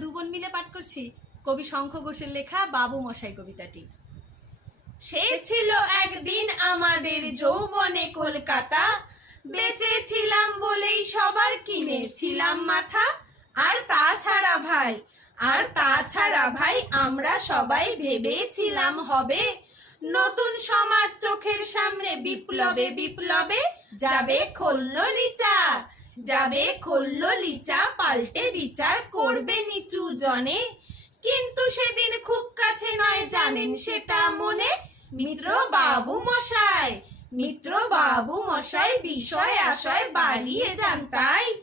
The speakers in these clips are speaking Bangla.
দু বোন মিলে পাঠ করছি। কবি শঙ্খ ঘোষের লেখা বাবু মশাই কবিতাটি। সে ছিল একদিন আমাদের যৌবনে কলকাতা। বেঁচে ছিলাম বলেই সবার কিনেছিলাম মাথা। আর তাছাড়া ভাই, আর তাছাড়া ভাই, আমরা সবাই ভেবেছিলাম হবে। নতুন সমাজ চোখের সামনে বিপ্লবে বিপ্লবে যাবে খোল্ল লিচা যাবে খোল্ল লিচা, পাল্টে বিচার করবে নিচু জনে। কিন্তু সেদিন খুব কাছে নয়, জানেন সেটা মনে? মিত্র বাবু মশাই, মিত্র বাবু মশাই বিষয় আশয় বাড়িয়ে যান তাই।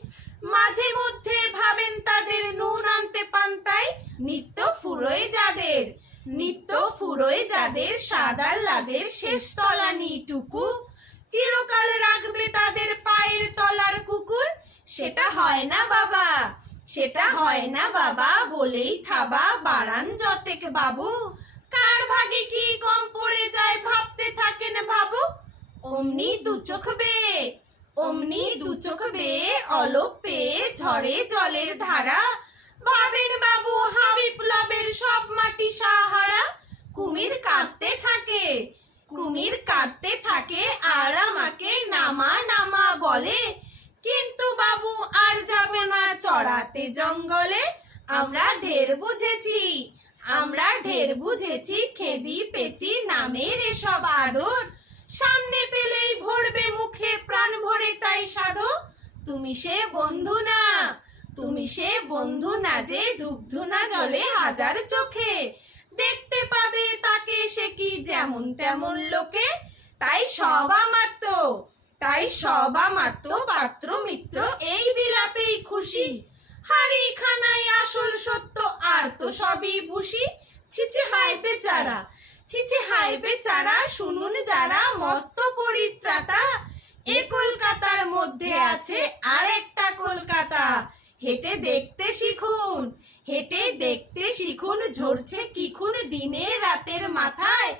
মাঝে মধ্যে ভাবেন তাদের নুন আনতে পান্তাই নিত্য ফুরোয় যাদের, নিত্য ফুরোয় যাদের, সাদার লাদের শেষ তলানিটুকু। চিরকাল রাখবে তাদের পায়ের তলার কুকুর সেটা হয় না বাবা। সেটা হয় না বাবা বলেই থাবা বাড়ান যতেক বাবু। কার ভাগে কি কম পড়ে যায় ভাবতে থাকেন বাবু? অমনি দু চোখ বেয়ে, অমনি দু চোখ বেয়ে অলোপ পেয়ে ঝরে জলের ধারা। ভাবেন বাবু হা বিপ্লবের সব মাটি সাহারা। কুমির কাঁদতে থাকে, কুমির কাঁদতে থাকে আর আমাকে নামা নামা বলে। কিন্তু বাবু আর যাবে না চড়াতে জঙ্গলে। আমরা ঢের বুঝেছি, আমরা ঢের বুঝেছি, খেদি পেচি নামের এসব আদর। সামনে পেলেই ভরবে মুখে প্রাণ ভরে তাই সাধো। তুমি সে বন্ধু না, তুমি সে বন্ধু না যে দুগ্ধ না জলে হাজার চোখে। দেখতে পাবে তাকে সে কি যেমন তেমন লোকে। তাই সব আমার তো, তাই সব আমার তো পাত্র মিত্র বিলাপেই খুশি। হাড়ি খানাই আসল সত্য আর তো সবই ভুসি ছিছি হাই বেচারা ছিছি হাই বেচারা, শুনুন যারা মস্ত পরিত্রাতা। এ কলকাতার মধ্যে আছে আরেকটা কলকাতা। হেঁটে দেখতে শিখুন, হেঁটে দেখতে শিখুন, ঝরছে কিখুন দিনে রাতের মাথায়।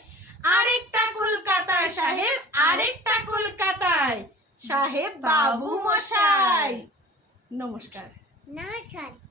আরেকটা কলকাতা সাহেব, আরেকটা কলকাতায়। সাহেব বাবু মশাই। নমস্কার। নমস্কার।